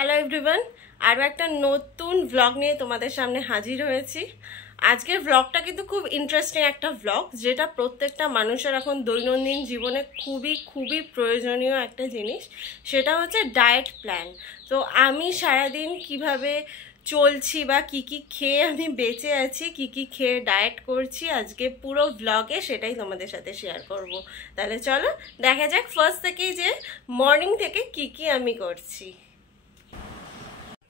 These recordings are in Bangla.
হ্যালো এভরিওয়ান, আরও একটা নতুন ভ্লগ নিয়ে তোমাদের সামনে হাজির হয়েছি। আজকের ভ্লগটা কিন্তু খুব ইন্টারেস্টিং একটা ভ্লগ, যেটা প্রত্যেকটা মানুষের এখন দৈনন্দিন জীবনে খুবই খুবই প্রয়োজনীয় একটা জিনিস। সেটা হচ্ছে ডায়েট প্ল্যান। তো আমি সারাদিন কিভাবে চলছি বা কি কি খেয়ে আমি বেঁচে আছি, কি কি খেয়ে ডায়েট করছি, আজকে পুরো ভ্লগে সেটাই তোমাদের সাথে শেয়ার করব। তাহলে চলো দেখা যাক ফার্স্ট থেকেই যে মর্নিং থেকে কি কি আমি করছি।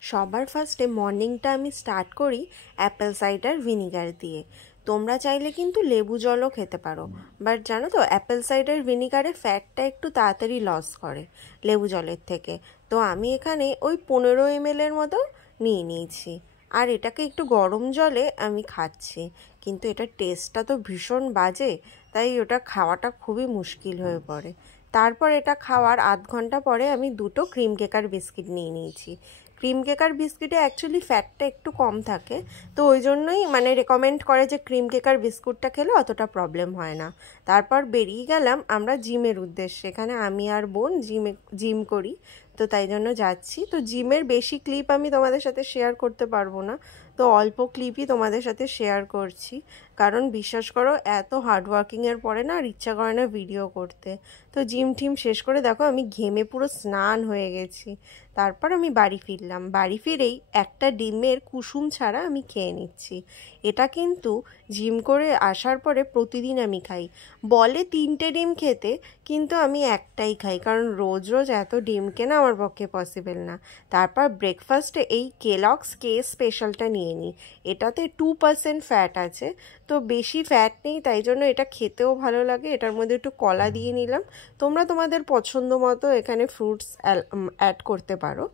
সবার ফার্স্টে মর্নিংটা আমি স্টার্ট করি অ্যাপেল সাইডার ভিনিগার দিয়ে। তোমরা চাইলে কিন্তু লেবু জলও খেতে পারো, বাট জানো তো অ্যাপেল সাইডার ভিনিগারে ফ্যাটটা একটু তাড়াতাড়ি লস করে লেবু জলের থেকে। তো আমি এখানে ওই 15 ml মতো নিয়ে নিয়েছি, আর এটাকে একটু গরম জলে আমি খাচ্ছি। কিন্তু এটার টেস্টটা তো ভীষণ বাজে, তাই ওটা খাওয়াটা খুবই মুশকিল হয়ে পড়ে। তারপর এটা খাওয়ার আধ ঘন্টা পরে আমি 2টো ক্রিম কেকার বিস্কিট নিয়ে নিয়েছি। ক্রিম কেকার বিস্কিটে অ্যাকচুয়ালি ফ্যাটটা একটু কম থাকে, তো ওই জন্যই রেকমেন্ড করে যে ক্রিম কেকার বিস্কুটটা খেলে অতটা প্রবলেম হয় না। তারপর বেরিয়ে গেলাম আমরা জিমের উদ্দেশ্যে। এখানে আমি আর বোন জিম করি, তো তাই জন্য যাচ্ছি। তো জিমের বেশি ক্লিপ আমি তোমাদের সাথে শেয়ার করতে পারবো না, তো অল্প ক্লিপই তোমাদের সাথে শেয়ার করছি। কারণ বিশ্বাস করো এত হার্ডওয়ার্কিংয়ের পরে না আর ইচ্ছা করে না ভিডিও করতে। তো জিম টিম শেষ করে দেখো আমি ঘেমে পুরো স্নান হয়ে গেছি। তারপর আমি বাড়ি ফিরলাম। বাড়ি ফিরেই একটা ডিমের কুসুম ছাড়া আমি খেয়ে নিচ্ছি। এটা কিন্তু জিম করে আসার পরে প্রতিদিন আমি খাই। বলে 3টে ডিম খেতে, কিন্তু আমি একটাই খাই, কারণ রোজ রোজ এত ডিম কেনা আমার পক্ষে পসিবল না। তারপর ব্রেকফাস্টে এই কেলগস কে স্পেশালটা নিয়ে নিই। এটাতে 2% ফ্যাট আছে, তো বেশি ফ্যাট নেই, তাই জন্য এটা খেতেও ভালো লাগে। এটার মধ্যে একটু কলা দিয়ে নিলাম। তোমরা তোমাদের পছন্দ মতো এখানে ফ্রুটস অ্যাড করতে পারো।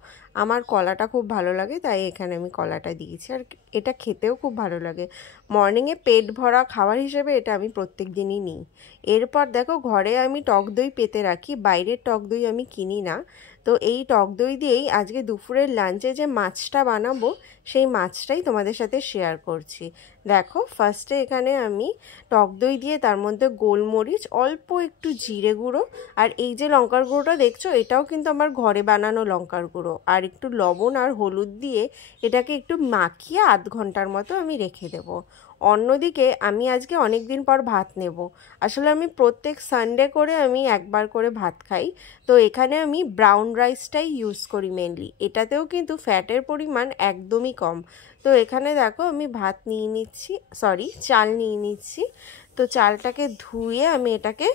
আমার কলাটা খুব ভালো লাগে, তাই এখানে আমি কলাটা দিয়েছি। আর এটা খেতেও খুব ভালো লাগে। মর্নিংয়ে পেট ভরা খাবার হিসেবে এটা আমি প্রত্যেক দিনই নিই। এরপর দেখো ঘরে আমি টক দই পেতে রাখি, বাইরের টক দই আমি কিনি না। তো এই টক দই দিয়েই আজকে দুপুরের লাঞ্চে যে মাছটা বানাবো, সেই মাছটাই তোমাদের সাথে শেয়ার করছি। দেখো ফার্স্টে এখানে আমি টক দই দিয়ে তার মধ্যে গোলমরিচ, অল্প একটু জিরে গুঁড়ো, আর এই যে লঙ্কার গুঁড়োটা দেখছো এটাও কিন্তু আমার ঘরে বানানো লঙ্কার গুঁড়ো, আর একটু লবণ আর হলুদ দিয়ে এটাকে একটু মাখিয়ে আধ ঘন্টার মতো আমি রেখে দেবো। অন্যদিকে আমি আজকে অনেক দিন পর ভাত নেব। আসলে আমি প্রত্যেক সানডে করে আমি একবার করে ভাত খাই, তো এখানে আমি ব্রাউন রাইসটাই ইউজ করি মেনলি। এটাতেও কিন্তু ফ্যাটের পরিমাণ একদমই কম। তো এখানে দেখো আমি ভাত নিয়ে নিচ্ছি, চাল নিয়ে নিচ্ছি। তো চালটাকে ধুয়ে আমি এটাকে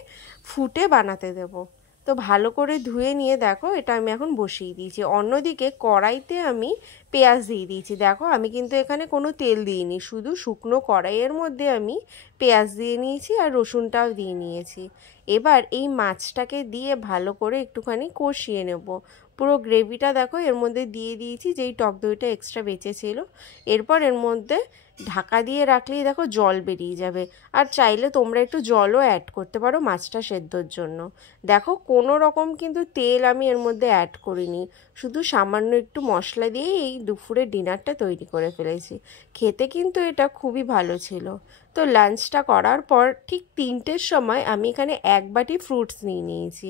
ফুটে বানাতে দেবো। তো ভালো করে ধুয়ে নিয়ে দেখো এটা আমি এখন বসিয়ে দিয়েছি। অন্যদিকে কড়াইতে আমি পেঁয়াজ দিয়ে দিয়েছি। দেখো আমি কিন্তু এখানে কোনো তেল দিইনি, শুধু শুকনো কড়াইয়ের মধ্যে আমি পেঁয়াজ দিয়ে নিয়েছি আর রসুনটাও দিয়ে নিয়েছি। এবার এই মাছটাকে দিয়ে ভালো করে একটুখানি কষিয়ে নেব। পুরো গ্রেভিটা দেখো এর মধ্যে দিয়ে দিয়েছি, যেই টক দইটা এক্সট্রা বেঁচেছিল। এরপর এর মধ্যে ঢাকা দিয়ে রাখলেই দেখো জল বেরিয়ে যাবে, আর চাইলে তোমরা একটু জলও অ্যাড করতে পারো মাছটা সেদ্ধর জন্য। দেখো কোনো রকম কিন্তু তেল আমি এর মধ্যে অ্যাড করিনি, শুধু সামান্য একটু মশলা দিয়ে এই দুপুরের ডিনারটা তৈরি করে ফেলেছি। খেতে কিন্তু এটা খুবই ভালো ছিল। তো লাঞ্চটা করার পর ঠিক 3টের সময় আমি এখানে 1 বাটি ফ্রুটস নিয়ে নিয়েছি।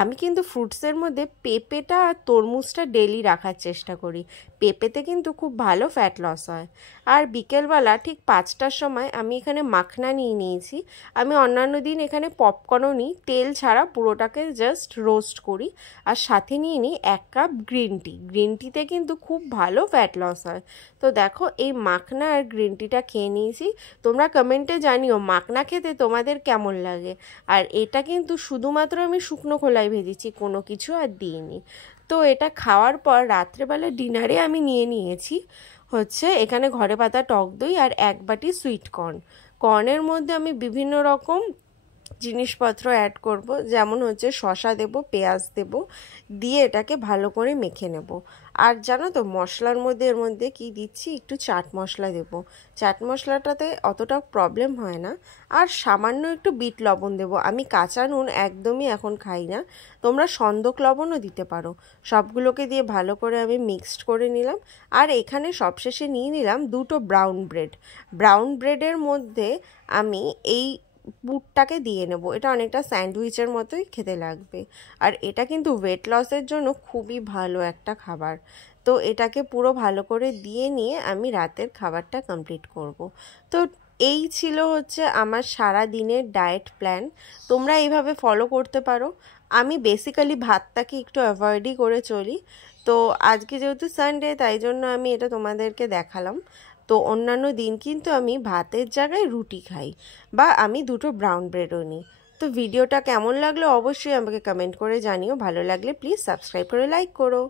আমি কিন্তু ফ্রুটসের মধ্যে পেঁপেটা আর তরমুজটা ডেলি রাখার চেষ্টা করি। পেঁপেতে কিন্তু খুব ভালো ফ্যাট লস হয়। আর বিকেলবেলা ঠিক 5টার সময় আমি এখানে মাখনা নিয়ে নিয়েছি। আমি অন্যান্য দিন এখানে পপকর্নও নিই, তেল ছাড়া পুরোটাকে জাস্ট রোস্ট করি। আর সাথে নিয়ে নিই 1 কাপ গ্রিন টি। গ্রিন টিতে কিন্তু খুব ভালো ফ্যাট লস হয়। তো দেখো এই মাখনা আর গ্রিন টিটা খেয়ে নিয়েছি। তোমরা কমেন্টে জানিও মাখনা খেতে তোমাদের কেমন লাগে। আর এটা কিন্তু শুধুমাত্র আমি শুকনো খোলায় ভেজেছি, কোনো কিছু আর দিইনি। তো এটা খাওয়ার পর রাত্রেবেলা ডিনারে আমি নিয়ে নিয়েছি হচ্ছে এখানে ঘরে পাতা টক দই আর 1 বাটি সুইট কর্ন। কর্নের মধ্যে আমি বিভিন্ন রকম জিনিসপত্র অ্যাড করব, যেমন হচ্ছে শসা দেব, পেঁয়াজ দেব, দিয়ে এটাকে ভালো করে মেখে নেব। আর জানো তো মশলার মধ্যে এর মধ্যে কি দিচ্ছি, একটু চাট মশলা দেব। চাট মশলাটাতে অতটা প্রবলেম হয় না। আর সামান্য একটু বিট লবণ দেব। আমি কাঁচা নুন একদমই এখন খাই না, তোমরা সন্দক লবণও দিতে পারো। সবগুলোকে দিয়ে ভালো করে আমি মিক্সড করে নিলাম। আর এখানে সবশেষে নিয়ে নিলাম 2টো ব্রাউন ব্রেড। ব্রাউন ব্রেডের মধ্যে আমি এই পুরটাকে দিয়ে নেব। এটা অনেকটা স্যান্ডউইচের মতোই খেতে লাগবে। আর এটা কিন্তু ওয়েট লসের জন্য খুবই ভালো একটা খাবার। তো এটাকে পুরো ভালো করে দিয়ে নিয়ে আমি রাতের খাবারটা কমপ্লিট করব। তো এই ছিল হচ্ছে আমার সারা দিনের ডায়েট প্ল্যান। তোমরা এইভাবে ফলো করতে পারো। আমি বেসিক্যালি ভাতটাকে একটু অ্যাভয়েডই করে চলি। তো আজকে যেহেতু সানডে, তাই জন্য আমি এটা তোমাদেরকে দেখালাম। তো অন্যান্য দিন কিন্তু আমি ভাতের জায়গায় রুটি খাই, বা আমি দুটো ব্রাউন ব্রেডও নিই। তো ভিডিওটা কেমন লাগলো অবশ্যই আমাকে কমেন্ট করে জানিও। ভালো লাগলে প্লিজ সাবস্ক্রাইব করে লাইক করো।